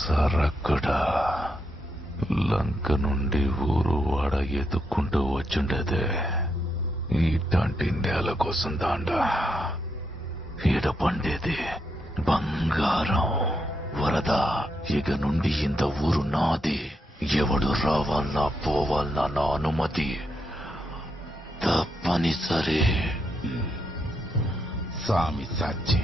సరక్కుడా లంక నుండి ఊరు వాడ ఎత్తుక్కుంటూ వచ్చుండదే ఇట్లాంటి నేల కోసం దాండా ఈడ పండేది బంగారం వరద. ఇక నుండి ఇంత ఊరు నాది. ఎవడు రావాలన్నా పోవాలన్నా నా అనుమతి తప్పనిసరి. స్వామి సాచి.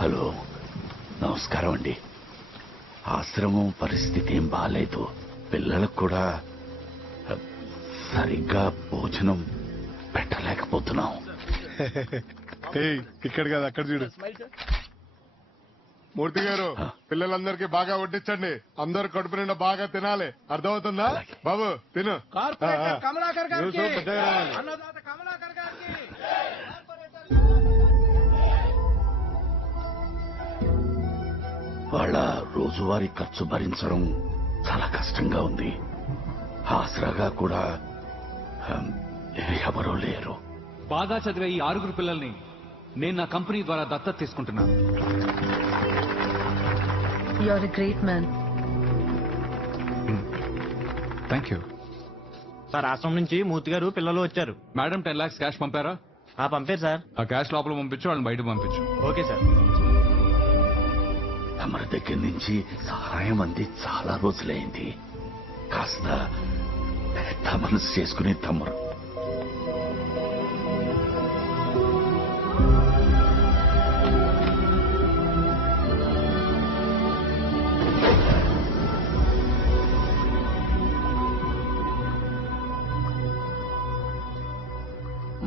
హలో, నమస్కారం అండి. ఆశ్రమం పరిస్థితి ఏం బాలేదు. పిల్లలకు కూడా సరిగ్గా భోజనం పెట్టలేకపోతున్నాం. ఇక్కడ కాదు, అక్కడ చూడు. మూర్తి గారు, పిల్లలందరికీ బాగా వడ్డించండి. అందరు కడుపు నిండా బాగా తినాలి. అర్థమవుతుందా బాబు? తిను. వాళ్ళ రోజువారీ ఖర్చు భరించడం చాలా కష్టంగా ఉంది. ఆసరాగా కూడా ఎవరూ లేరు. బాగా చదివే ఈ 6 పిల్లల్ని నేను నా కంపెనీ ద్వారా దత్తత తీసుకుంటున్నాను. You are a great man. Thank you sir. ఆశ్రమం నుంచి మూర్తి గారు పిల్లలు వచ్చారు. మేడం 10 lakhs క్యాష్ పంపారా? పంపారు సార్. ఆ క్యాష్ లోపల పంపించు, వాళ్ళని బయట పంపించు. Okay sir. తమరి దగ్గర నుంచి సహాయం అంది చాలా రోజులైంది. కాస్త పెద్ద మనసు చేసుకుని తమరు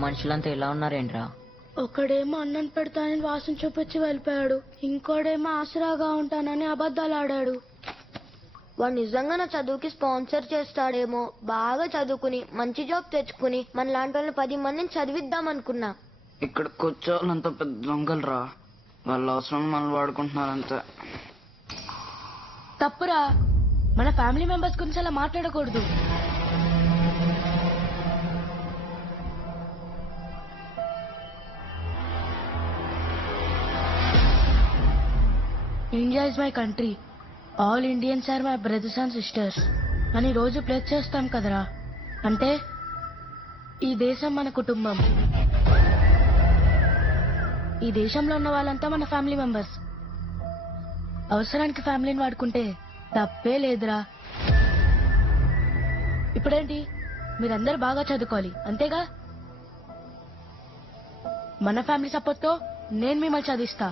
మనుషులంతా ఎలా ఉన్నారేంట్రా? ఒకడేమో అన్నం పెడతానని వాసన చూపించి వెళ్ళిపోయాడు, ఇంకోడేమో ఆసరాగా ఉంటానని అబద్ధాలు ఆడాడు. వాడు నిజంగా నా చదువుకి స్పాన్సర్ చేస్తాడేమో. బాగా చదువుకుని మంచి జాబ్ తెచ్చుకుని మన లాంటి వాళ్ళని 10 మందిని చదివిద్దాం అనుకున్నా. ఇక్కడికి వచ్చేవాళ్ళంతా పెద్ద దొంగలరా. వాళ్ళ అవసరం మనల్ని వాడుకుంటున్నారంతే. తప్పురా, మన ఫ్యామిలీ మెంబర్స్ గురించి అలా మాట్లాడకూడదు. India is my country, all Indians are my brothers and sisters అని రోజు ప్లేస్ చేస్తాం కదరా. అంటే ఈ దేశం మన కుటుంబం. ఈ దేశంలో ఉన్న వాళ్ళంతా మన ఫ్యామిలీ మెంబర్స్. అవసరానికి ఫ్యామిలీని వాడుకుంటే తప్పే లేదురా. ఇప్పుడేంటి, మీరందరూ బాగా చదువుకోవాలి అంతేగా? మన ఫ్యామిలీ సపోర్ట్ తో నేను మిమ్మల్ని చదివిస్తా.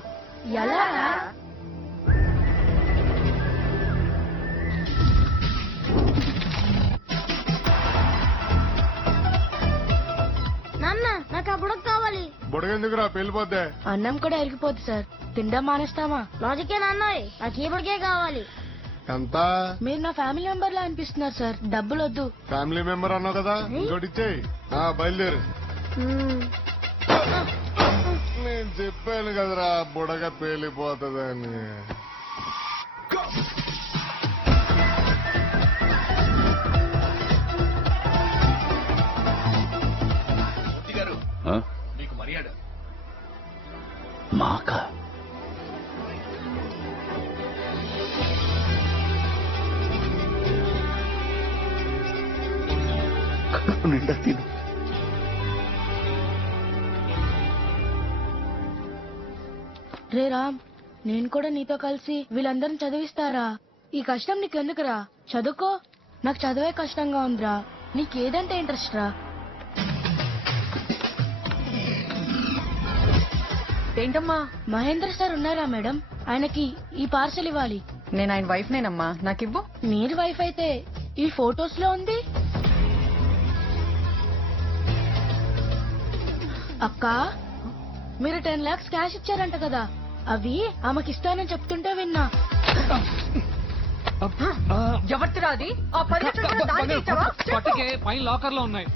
ఎలా? నాకు ఆ బుడగ కావాలి. బుడగెందుకురా, పెళ్ళిపోద్దే. అన్నం కూడా ఎరిగిపోద్ది సార్, తిండం మానేస్తామా? లాజికే నాన్నయ్, నాకు ఈ బుడగే కావాలి. ఎంత? మీరు నా ఫ్యామిలీ మెంబర్ లా అనిపిస్తున్నారు సార్. డబ్బులు వద్దు. ఫ్యామిలీ మెంబర్ అన్నావు కదా, ఇంకోటి ఇచ్చేయి. బయలుదేరు. నేను చెప్పాను కదరా బుడగ పేలిపోతుందని. మీకు మర్యాద మాక నిండా తిను. రే రామ్, నేను కూడా నీతో కలిసి వీళ్ళందరిని చదివిస్తారా? ఈ కష్టం నీకెందుకురా? చదువుకో. నాకు చదివే కష్టంగా ఉందిరా. నీకేదంటే ఇంట్రెస్ట్ రా? ఏంటమ్మా? మహేంద్ర సార్ ఉన్నారా మేడం? ఆయనకి ఈ పార్సల్ ఇవ్వాలి. నేను ఆయన వైఫ్ నేనమ్మా, నాకివ్వు. మీరు వైఫ్ అయితే ఈ ఫోటోస్ లో ఉంది. అక్క, మీరు 10 lakhs క్యాష్ ఇచ్చారంట కదా, అవి ఆమెకిస్తానని చెప్తుంటే విన్నా. ఎవరిది రాది? ఆ 10 లక్షలు కూడా దానికి ఇచ్చావా? పట్టుకే పైన లాకర్ లో ఉన్నాయి.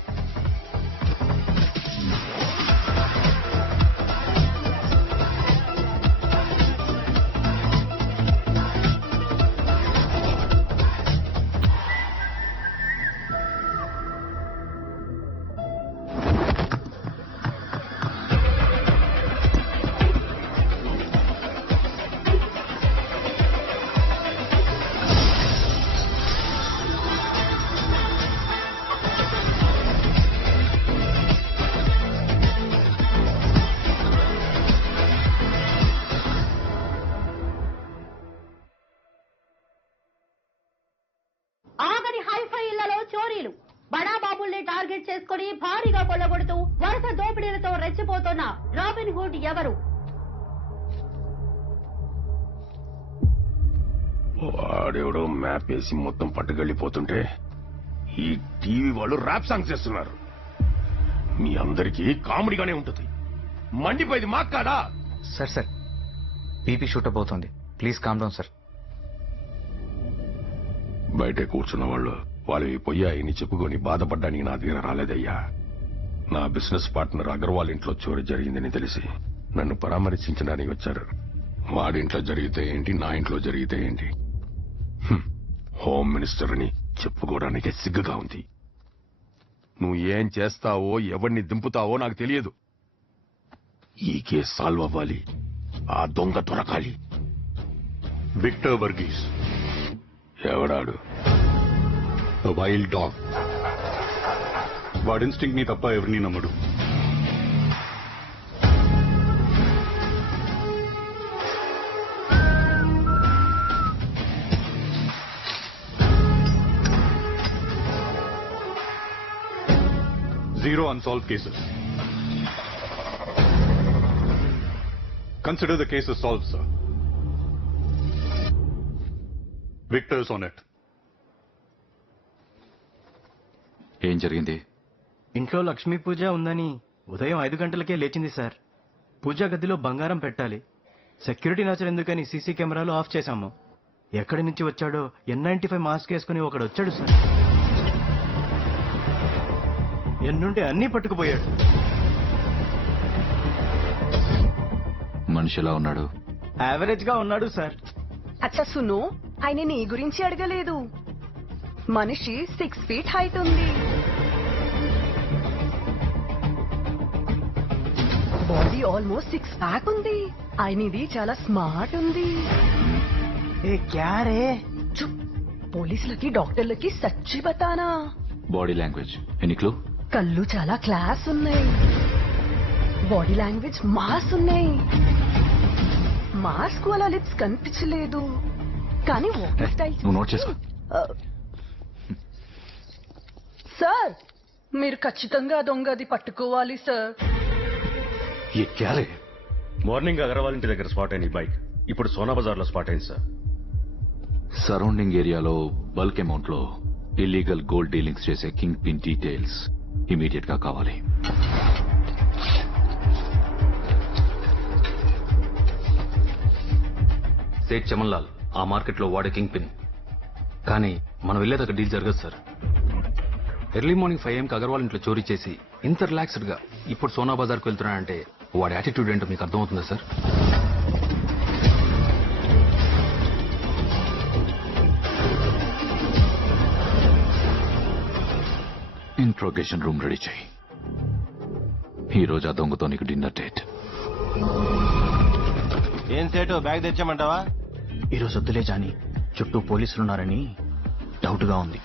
రౌడీలు బడాబాబుల్ని టార్గెట్ చేసుకుని భారీగా కొల్లగొడుతూ వరుస దోపిడీలతో రెచ్చిపోతున్న రాబిన్ హుడ్ ఎవరు? వాడెవడో మ్యాప్ వేసి మొత్తం పట్టుకెళ్ళిపోతుంటే ఈ టీవీ వాళ్ళు ర్యాప్ సాంగ్స్ చేస్తున్నారు. మీ అందరికీ కామెడీగానే ఉంటుంది. మండిపోయింది మాక్కాడా? సార్ బీపీ షూటప్ అవుతుంది. Please calm down sir. బయటే కూర్చున్న వాళ్ళు పోయాయని చెప్పుకొని బాధపడ్డానికి నా దగ్గర రాలేదయ్యా. నా బిజినెస్ పార్ట్నర్ అగర్వాల్ ఇంట్లో చోరీ జరిగిందని తెలిసి నన్ను పరామర్శించడానికి వచ్చారు. వాడింట్లో జరిగితే ఏంటి, నా ఇంట్లో జరిగితే ఏంటి? హోమ్ మినిస్టర్ అని చెప్పుకోవడానికి సిగ్గుగా ఉంది. నువ్వు ఏం చేస్తావో, ఎవరిని దింపుతావో నాకు తెలియదు. ఈ కేసు సాల్వ్ అవ్వాలి, ఆ దొంగ దొరకాలి. విక్టర్ వర్గీస్. ఎవడాడు? Wild dog. వాడి ఇన్స్టింక్ట్ ని తప్ప ఎవరిని నమ్మడు. Zero unsolved cases. Consider the case as solved, sir. Victor's on it. ఏం జరిగింది? ఇంట్లో లక్ష్మీ పూజ ఉందని ఉదయం 5 గంటలకే లేచింది సార్. పూజా గదిలో బంగారం పెట్టాలి. సెక్యూరిటీ నచ్చరు ఎందుకని సీసీ కెమెరాలు ఆఫ్ చేశాము. ఎక్కడి నుంచి వచ్చాడో N95 మాస్క్ వేసుకుని ఒకడు వచ్చాడు సార్. ఎన్నుంటే అన్నీ పట్టుకుపోయాడు. మనిషి ఎలా ఉన్నాడు? యావరేజ్ గా ఉన్నాడు సార్. అచ్చా సును, ఆయన నీ గురించి అడగలేదు. మనిషి 6 feet హైట్ ఉంది. బాడీ ఆల్మోస్ట్ 6 pack ఉంది. ఆయనది చాలా స్మార్ట్ ఉంది. ఏ క్యారే? చుప్, పోలీసులకి డాక్టర్లకి సచ్చి బతానా. Body language any clue? కళ్ళు చాలా క్లాస్ ఉన్నాయి. బాడీ లాంగ్వేజ్ మాస్ ఉన్నాయి. మాస్క్ వల్ల లిప్స్ కనిపించలేదు, కానీ వాకింగ్ స్టైల్ నువ్వు నోట్ చేసుకో. సార్, మీరు ఖచ్చితంగా దొంగది పట్టుకోవాలి సార్. ये क्या रे? మార్నింగ్ అగర్వాల్ ఇంటి దగ్గర స్పాట్ అయిన బైక్ ఇప్పుడు సోనా బజార్ లో స్పాట్ అయింది సార్. సరౌండింగ్ ఏరియాలో బల్క్ అమౌంట్ లో ఇల్లీగల్ గోల్డ్ డీలింగ్స్ చేసే కింగ్ పిన్ డీటెయిల్స్ ఇమీడియట్ గా కావాలి. సేట్ చమన్ లాల్ ఆ మార్కెట్ లో వాడే కింగ్ పిన్. కానీ మనం వెళ్ళేదాకా డీల్ జరగదు sir. Early morning 5 AM Agarwal ఇంట్లో చోరీ చేసి ఇంత రిలాక్స్డ్ గా ఇప్పుడు సోనా బజార్కి వెళ్తున్నాడంటే వాడి యాటిట్యూడ్ ఏంటో మీకు అర్థమవుతుందా సార్? ఇంట్రోగేషన్ రూమ్ రెడీ చేయి. ఈ రోజు ఆ దొంగతో నీకు డిన్నర్ డేట్. ఏం సేటు బ్యాగ్ తెచ్చామంటావా? ఈరోజు వద్దులే జాని, చుట్టూ పోలీసులున్నారని డౌట్ గా ఉంది.